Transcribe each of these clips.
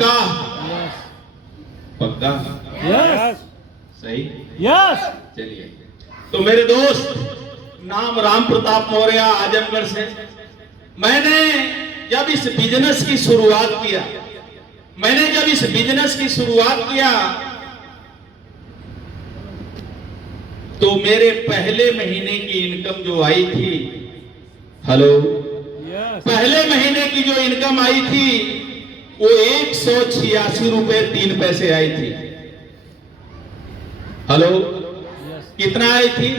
पक्का? पक्का? यस सही? यस। चलिए, तो मेरे दोस्त, नाम राम प्रताप मौर्य, आजमगढ़ से। मैंने जब इस बिजनेस की शुरुआत किया तो मेरे पहले महीने की इनकम जो आई थी, हेलो, पहले महीने की जो इनकम आई थी वो 186 रुपए 3 पैसे आई थी। हेलो, कितना आई थी?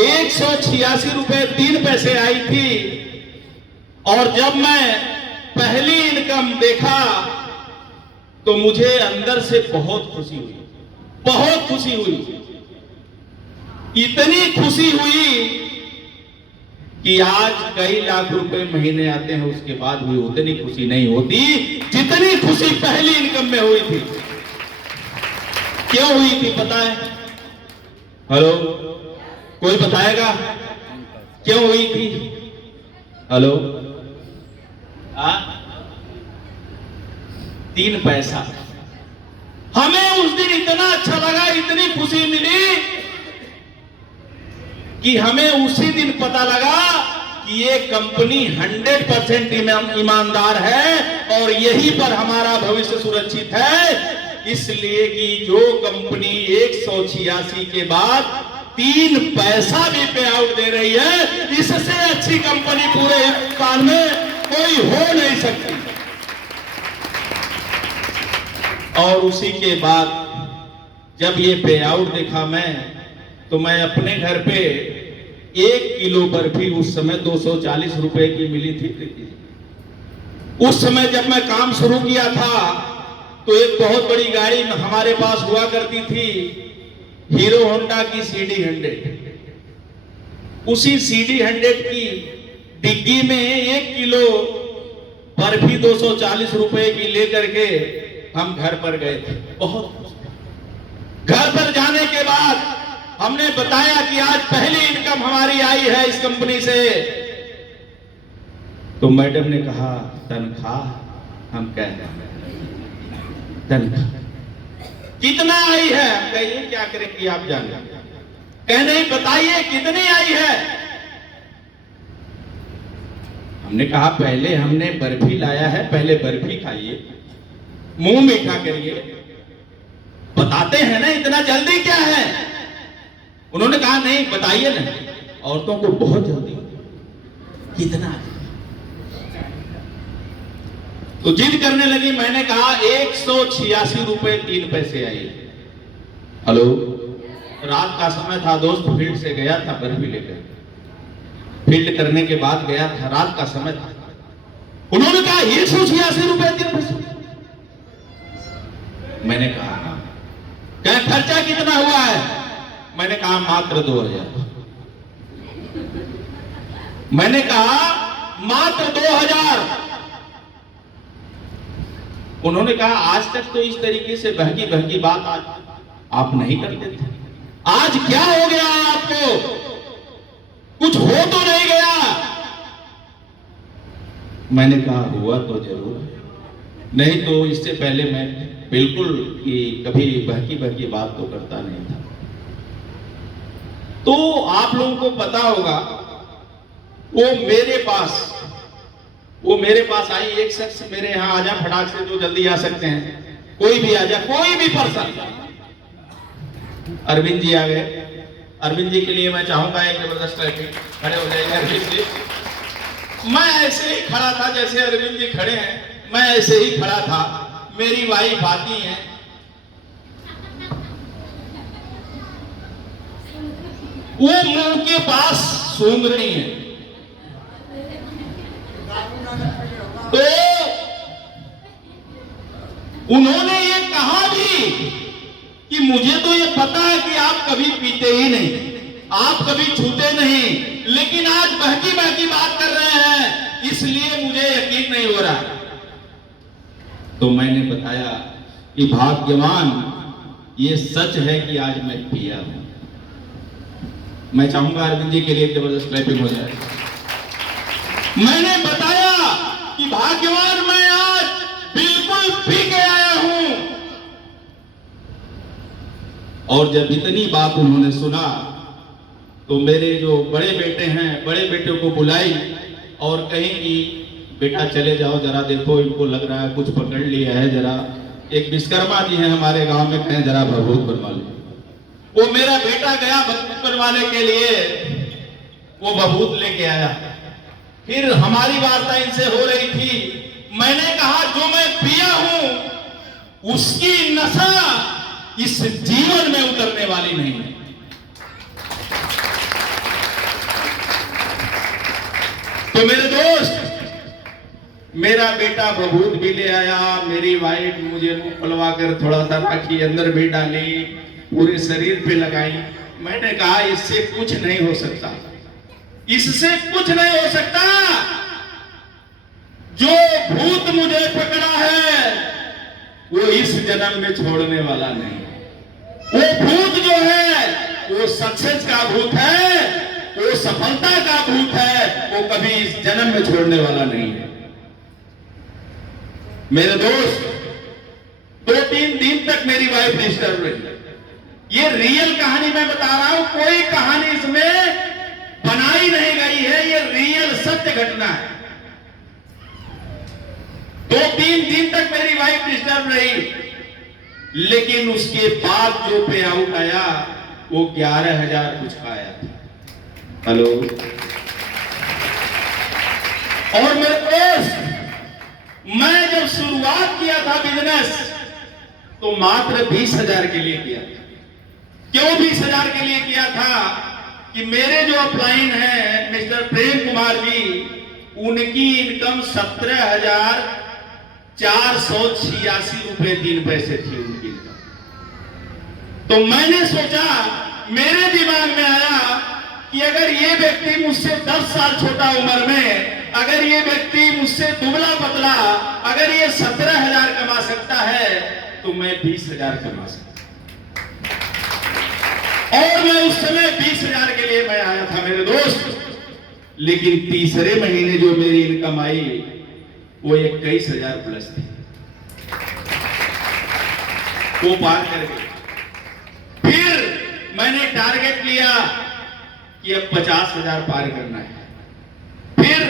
186 रुपए 3 पैसे आई थी। और जब मैं पहली इनकम देखा तो मुझे अंदर से बहुत खुशी हुई। इतनी खुशी हुई कि आज कई लाख रुपए महीने आते हैं, उसके बाद भी उतनी खुशी नहीं होती जितनी खुशी पहली इनकम में हुई थी। क्यों हुई थी पता है? हेलो, कोई बताएगा क्यों हुई थी? हेलो, 3 पैसा। हमें उस दिन इतना अच्छा लगा, इतनी खुशी मिली कि हमें उसी दिन पता लगा कि ये कंपनी 100% ईमानदार है और यहीं पर हमारा भविष्य सुरक्षित है। इसलिए कि जो कंपनी 186 के बाद 3 पैसा भी पे आउट दे रही है, इससे अच्छी कंपनी पूरे हिंदुस्तान में कोई हो नहीं सकती। और उसी के बाद जब ये पे आउट देखा मैं, तो मैं अपने घर पे 1 किलो बर्फी उस समय 240 रुपए की मिली थी। उस समय जब मैं काम शुरू किया था तो एक बहुत बड़ी गाड़ी हमारे पास हुआ करती थी, हीरो होंडा की CD 100। उसी CD 100 की डिग्गी में 1 किलो बर्फी 240 रुपए की लेकर के हम घर पर गए थे। बहुत घर पर जाने के बाद हमने बताया कि आज पहली इनकम हमारी आई है इस कंपनी से। तो मैडम ने कहा तनख्वाह? हम कहते हैं तनख्वाह कितना आई है? कहिए क्या करें कि आप जाने। कह नहीं, बताइए कितनी आई है? हमने कहा पहले हमने बर्फी लाया है, पहले बर्फी खाइए, मुंह मीठा करिए, बताते हैं ना, इतना जल्दी क्या है? उन्होंने कहा नहीं बताइए ना, औरतों को बहुत जल्दी। कितना? तो जिद करने लगी। मैंने कहा 186 रुपए 3 पैसे आई। हेलो, रात का समय था दोस्त, फील्ड से गया था बर्फी लेकर। फील्ड करने के बाद गया था, रात का समय था। उन्होंने कहा 186 रुपए 3 पैसे। मैंने कहा क्या खर्चा कितना हुआ है? मैंने कहा मात्र 2000। मैंने कहा मात्र 2000। उन्होंने कहा आज तक तो इस तरीके से बहकी बहकी बात आज आप नहीं करते थे, आज क्या हो गया है आपको? कुछ हो तो नहीं गया? मैंने कहा हुआ तो जरूर, नहीं तो इससे पहले मैं बिल्कुल कि कभी बहकी बहकी बात तो करता नहीं था। तो आप लोगों को पता होगा, वो मेरे पास आई। एक शख्स मेरे यहां आ जा फटाक से, जो जल्दी आ सकते हैं, कोई भी आ जा, कोई भी पर्सन। अरविंद जी आ गए। अरविंद जी के लिए मैं चाहूंगा एक जबरदस्त क्लैपिंग। खड़े हो जाएंगे अरविंद जी। मैं ऐसे ही खड़ा था जैसे अरविंद जी खड़े हैं, मैं ऐसे ही खड़ा था। मेरी वाइफ आती है, वो मुंह के पास सूंघ रही है। तो उन्होंने ये कहा भी कि मुझे तो ये पता है कि आप कभी पीते ही नहीं, आप कभी छूते नहीं, लेकिन आज बहकी बहकी बात कर रहे हैं, इसलिए मुझे यकीन नहीं हो रहा। तो मैंने बताया कि भाग्यवान, ये सच है कि आज मैं पिया हूं। मैं चाहूंगा अरविंद जी के लिए जबरदस्त क्लैपिंग हो जाए। मैंने बताया कि भाग्यवान, मैं आज बिल्कुल पी के और जब इतनी बात उन्होंने सुना तो मेरे जो बड़े बेटे हैं, बड़े बेटे को बुलाई और कहीं कि बेटा चले जाओ, जरा देखो इनको लग रहा है कुछ पकड़ लिया है, जरा एक विश्वकर्मा जी हैं हमारे गांव में, कहें जरा भभूत बनवा लो। वो मेरा बेटा गया भभूत बनवाने के लिए, वो भभूत लेके आया। फिर हमारी वार्ता इनसे हो रही थी। मैंने कहा जो मैं पिया हूं उसकी नशा इस जीवन में उतरने वाली नहीं है। तो मेरे दोस्त, मेरा बेटा भभूत भी ले आया, मेरी वाइफ मुझे मुंह खुलवा कर थोड़ा सा राखी अंदर भी डाली, पूरे शरीर पे लगाई। मैंने कहा इससे कुछ नहीं हो सकता, इससे कुछ नहीं हो सकता। जो भूत मुझे पकड़ा है वो इस जन्म में छोड़ने वाला नहीं। वो भूत जो है वो सक्सेस का भूत है, वो सफलता का भूत है, वो कभी इस जन्म में छोड़ने वाला नहीं है। मेरे दोस्त, 2-3 दिन तक मेरी वाइफ डिस्टर्ब रही। ये रियल कहानी मैं बता रहा हूं, कोई कहानी इसमें बनाई नहीं गई है, ये रियल सत्य घटना है। 2-3 दिन तक मेरी वाइफ डिस्टर्ब रही, लेकिन उसके बाद जो पे आउट आया वो 11,000 कुछ का आया था। हेलो, और मेरे दोस्त, मैं जब शुरुआत किया था बिजनेस तो मात्र 20,000 के लिए किया था। क्यों 20,000 के लिए किया था? कि मेरे जो अपलाइन हैं मिस्टर प्रेम कुमार जी, उनकी इनकम 17,486 रुपए 3 पैसे थी उनकी इनकम। तो मैंने सोचा, मेरे दिमाग में आया कि अगर ये व्यक्ति मुझसे 10 साल छोटा उम्र में, अगर ये व्यक्ति मुझसे दुबला पतला, अगर ये 17,000 कमा सकता है तो मैं 20,000 कमा सकता। और मैं उस समय 20,000 के लिए मैं आया था मेरे दोस्त। लेकिन तीसरे महीने जो मेरी इनकम आई वो 21,000 प्लस थी, वो पार कर गई। फिर मैंने टारगेट लिया कि अब 50,000 पार करना है। फिर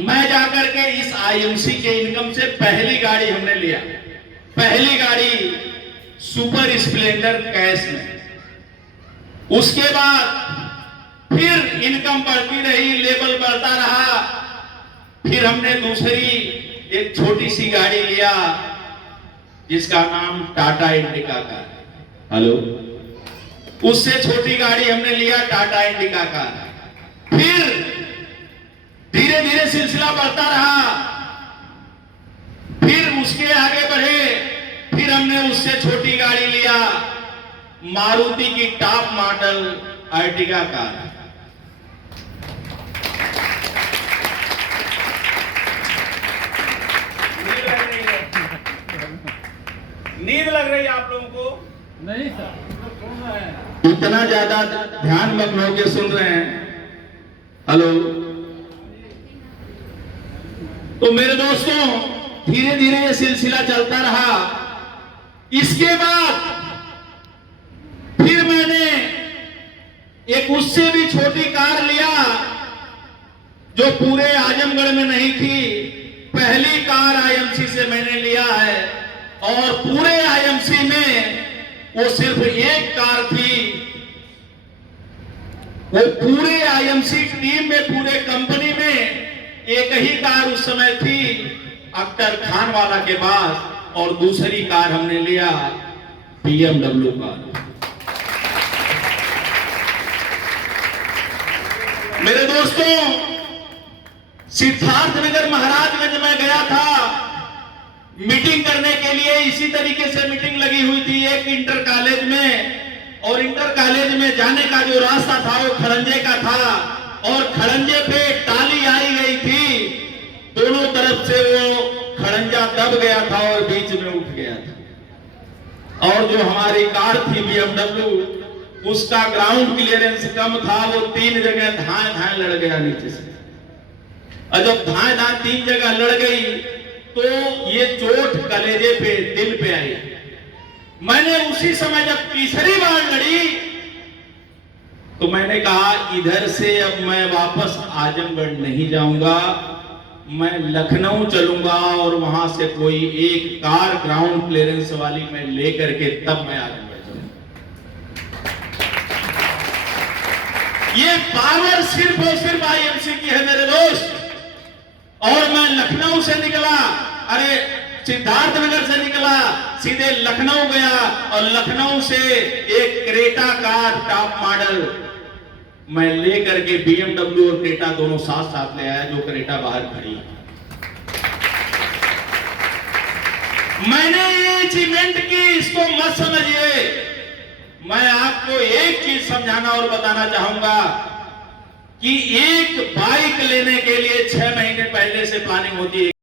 मैं जाकर के इस आईएमसी के इनकम से पहली गाड़ी हमने लिया, पहली गाड़ी सुपर स्प्लेंडर कैश में। उसके बाद फिर इनकम बढ़ती रही, लेवल बढ़ता रहा। फिर हमने दूसरी एक छोटी सी गाड़ी लिया जिसका नाम टाटा इंडिका का। हेलो, उससे छोटी गाड़ी हमने लिया टाटा इंडिका का। फिर धीरे धीरे सिलसिला बढ़ता रहा, फिर उसके आगे बढ़े, फिर हमने उससे छोटी गाड़ी लिया मारुति की टॉप मॉडल अर्टिगा कार। नींद लग रही है आप लोगों को? नहीं सर, इतना ज्यादा ध्यान मग्न होकर सुन रहे हैं। हेलो, तो मेरे दोस्तों, धीरे धीरे ये सिलसिला चलता रहा। इसके बाद फिर मैंने एक उससे भी छोटी कार लिया जो पूरे आजमगढ़ में नहीं थी। पहली कार आईएमसी से मैंने लिया है और पूरे आईएमसी में वो सिर्फ एक कार थी। वो पूरे आईएमसी टीम में, पूरे कंपनी में एक ही कार उस समय थी अख्तर खान वाला के पास, और दूसरी कार हमने लिया BMW कार। मेरे दोस्तों, सिद्धार्थनगर महाराजगंज में गया था मीटिंग करने के लिए। इसी तरीके से मीटिंग लगी हुई थी एक इंटर कॉलेज में, और इंटर कॉलेज में जाने का जो रास्ता था वो खड़ंजे का था, और खड़ंजे पे टाली आई गई थी। दोनों तरफ से वो खड़ंजा दब गया था और बीच में उठ गया था। और जो हमारी कार थी BMW, उसका ग्राउंड क्लियरेंस कम था, वो 3 जगह धाए धाए लड़ गया नीचे से। और जब धाए धाए 3 जगह लड़ गई तो ये चोट कलेजे पे, दिल पे आई। मैंने उसी समय जब तीसरी बार लड़ी तो मैंने कहा इधर से अब मैं वापस आजमगढ़ नहीं जाऊंगा, मैं लखनऊ चलूंगा और वहां से कोई एक कार ग्राउंड क्लियरेंस वाली मैं लेकर के तब मैं आजमगढ़ चलूंगा। ये पावर सिर्फ और सिर्फ आईएमसी की है मेरे दोस्त। और मैं लखनऊ से निकला, अरे सिद्धार्थनगर से निकला, सीधे लखनऊ गया और लखनऊ से एक क्रेटा कार टॉप मॉडल मैं लेकर के BMW और क्रेटा दोनों साथ साथ ले आया, जो क्रेटा बाहर खड़ी है। मैंने ये अचीवमेंट की, इसको मत समझिए। मैं आपको एक चीज समझाना और बताना चाहूंगा कि एक बाइक लेने के लिए 6 महीने पहले से प्लानिंग होती है।